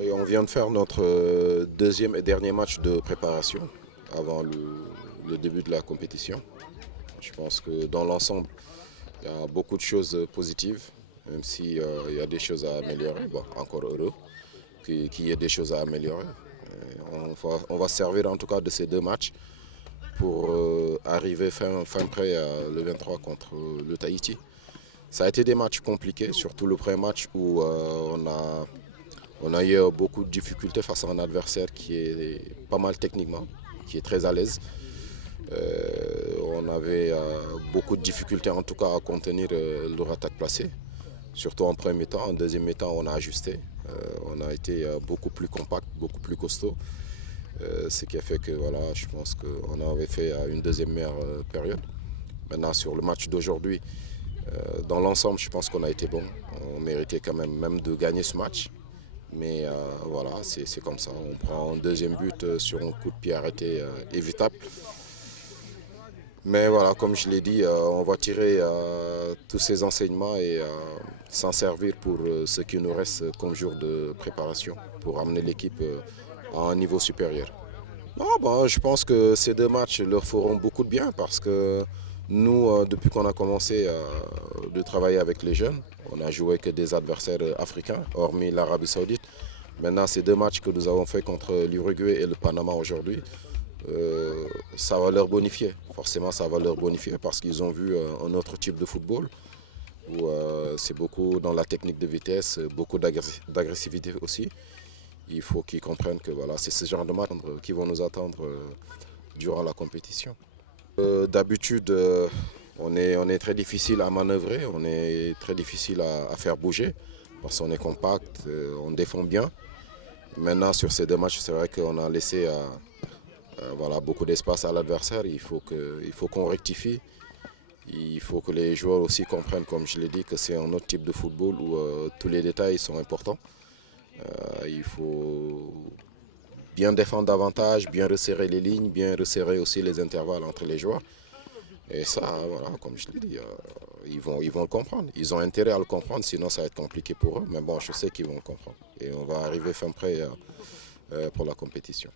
Et on vient de faire notre deuxième et dernier match de préparation avant le début de la compétition. Je pense que dans l'ensemble, il y a beaucoup de choses positives, même s'il y a des choses à améliorer. Bon, encore heureux qu'il y ait des choses à améliorer. On va servir en tout cas de ces deux matchs pour arriver fin prêt le 23 contre le Tahiti. Ça a été des matchs compliqués, surtout le premier match où on a eu beaucoup de difficultés face à un adversaire qui est pas mal techniquement, qui est très à l'aise. On avait beaucoup de difficultés en tout cas à contenir leur attaque placée, surtout en premier temps. En deuxième temps, on a ajusté. On a été beaucoup plus compact, beaucoup plus costaud. Ce qui a fait que voilà, je pense qu'on avait fait une deuxième meilleure période. Maintenant, sur le match d'aujourd'hui, dans l'ensemble, je pense qu'on a été bon. On méritait quand même de gagner ce match. Mais voilà, c'est comme ça. On prend un deuxième but sur un coup de pied arrêté évitable. Mais voilà, comme je l'ai dit, on va tirer tous ces enseignements et s'en servir pour ce qui nous reste comme jour de préparation, pour amener l'équipe à un niveau supérieur. Non, bah, je pense que ces deux matchs leur feront beaucoup de bien parce que nous, depuis qu'on a commencé de travailler avec les jeunes, on a joué que des adversaires africains, hormis l'Arabie Saoudite. Maintenant, ces deux matchs que nous avons fait contre l'Uruguay et le Panama aujourd'hui, ça va leur bonifier. Forcément, ça va leur bonifier parce qu'ils ont vu un autre type de football où c'est beaucoup dans la technique de vitesse, beaucoup d'agressivité aussi. Il faut qu'ils comprennent que voilà, c'est ce genre de match qui vont nous attendre durant la compétition. D'habitude, on est très difficile à manœuvrer, on est très difficile à faire bouger parce qu'on est compact, on défend bien. Maintenant, sur ces deux matchs, c'est vrai qu'on a laissé voilà, beaucoup d'espace à l'adversaire. Il faut qu'on rectifie. Il faut que les joueurs aussi comprennent, comme je l'ai dit, que c'est un autre type de football où tous les détails sont importants. Il faut bien défendre davantage, bien resserrer les lignes, bien resserrer aussi les intervalles entre les joueurs. Et ça, voilà, comme je l'ai dit, ils vont le comprendre. Ils ont intérêt à le comprendre, sinon ça va être compliqué pour eux. Mais bon, je sais qu'ils vont le comprendre. Et on va arriver fin prêt pour la compétition.